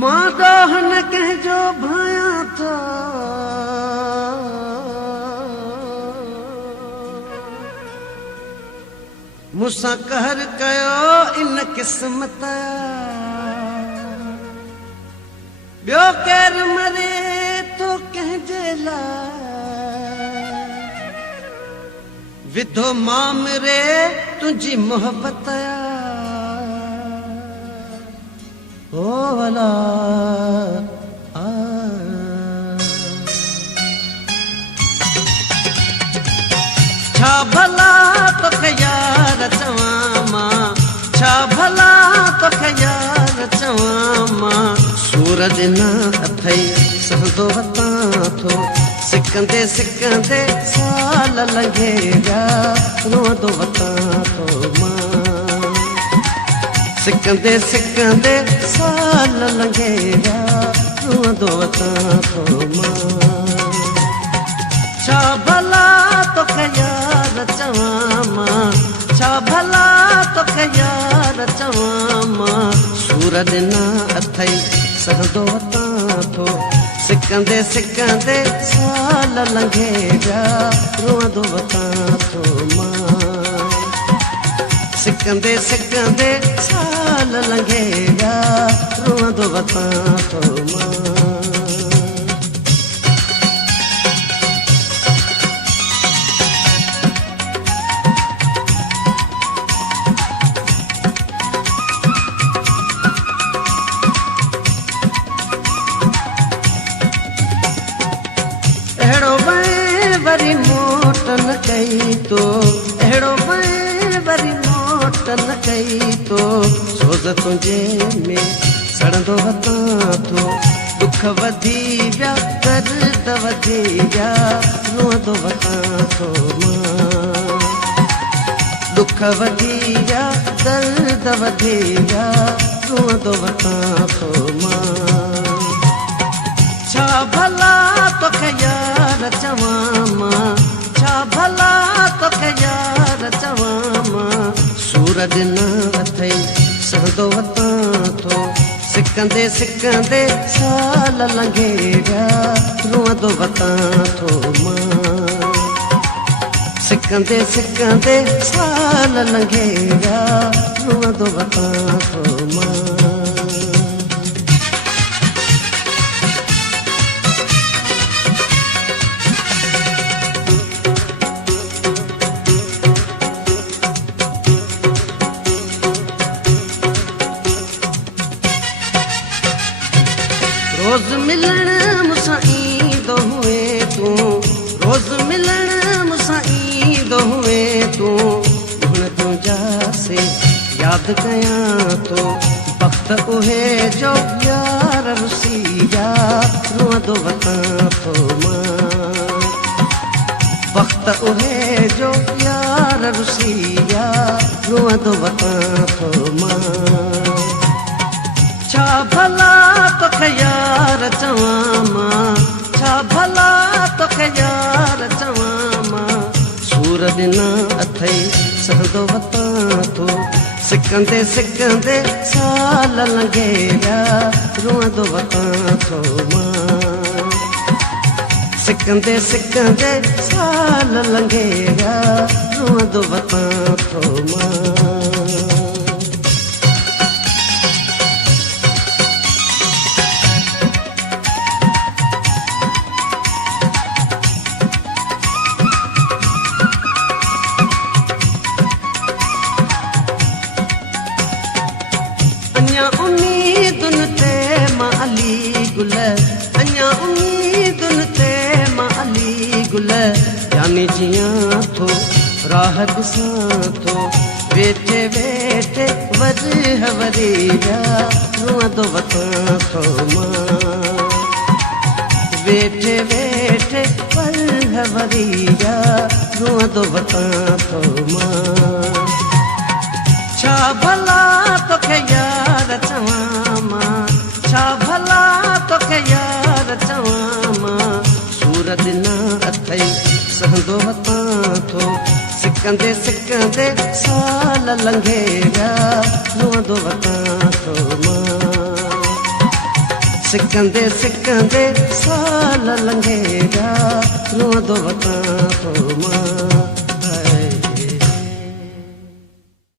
मां न कंहिंजो भाया था मूंसां कहर कयो इन क़िस्मत ॿियो केर मरे तो कंहिंजे लाइ विधो मां मरे तुंहिंजी मोहबत ओ वला छा भला तोखे यार चवां मां छा भला तोखे यार चवां मां सूरज न अथई सहंदो वतां थो सिकंदे सिकंदे साल लंघे विया रोअंदो वतां थो मां सिकंदे सिकंदे साल लंघे विया रोअंदो वतां थो मां छा भला तोखे यार चवां मां छा भला तोखे यार चवां मां सूरज न अथई सहंदो वतां थो सिकंदे सिकंदे साल लंघे विया रोअंदो वतां थो मां सिकंदे सिकंदे साल लंघे विया रोअंदो वतां थो मां वरी मोट न कई तो अहिड़ो वरी मोट न कई तो सोज़ तुंहिंजे में सड़ंदो वतां थो दुख वधी विया दर्द वधी विया रोअंदो वतां थो मां दुख वधी विया दर्द वधी विया रोअंदो वतां थो मां छा भला तोखे यार चवां मां छा भला तोखे यार चवां मां सूरज न अथई सहंदो वतां थो सिकंदे सिकंदे साल लंघे विया रोअंदो वतां थो मां सिकंदे सिकंदे साल लंघे विया रोअंदो वतां थो मां रोज़ मिलण मूंसां ईंदो हुए तूं रोज़ मिलण मूंसां ईंदो हुए तूं हुन तुंहिंजा से यादि कयां थो वक़्त उहे जो यार रुसी विया रोअंदो वतां थो मां वक़्त उहे जो यार रुसी विया रोअंदो वतां थो मां छा भला तोखे यार चवां मां छा भला तोखे यार चवां मां सूरज न अथई सहंदो वतां थो सिकंदे सिकंदे साल लंघे विया रोअंदो वतां थो मां सिकंदे सिकंदे साल लंघे विया रोअंदो वतां थो मां उम्मीदुनि ते मां अली गुल अञा उम्मीदुनि ते मां अली गुल यानी जियां थो राह ॾिसां थो वेठे वेठे वजह वरी विया रोअंदो वतां थो मां वेठे वेठे वजह वरी विया रुअंदो वतां थो मां। छा भला तोखे यार चवां मां, छा भला तोखे यार चवां मां। सूर ॾिना अथई सहंदो वतां थो, सिकंदे सिकंदे साल लंघे विया रुअंदो वतां थो मां। सिकंदे सिकंदे साल लंघे विया रुअंदो वतां थो मां।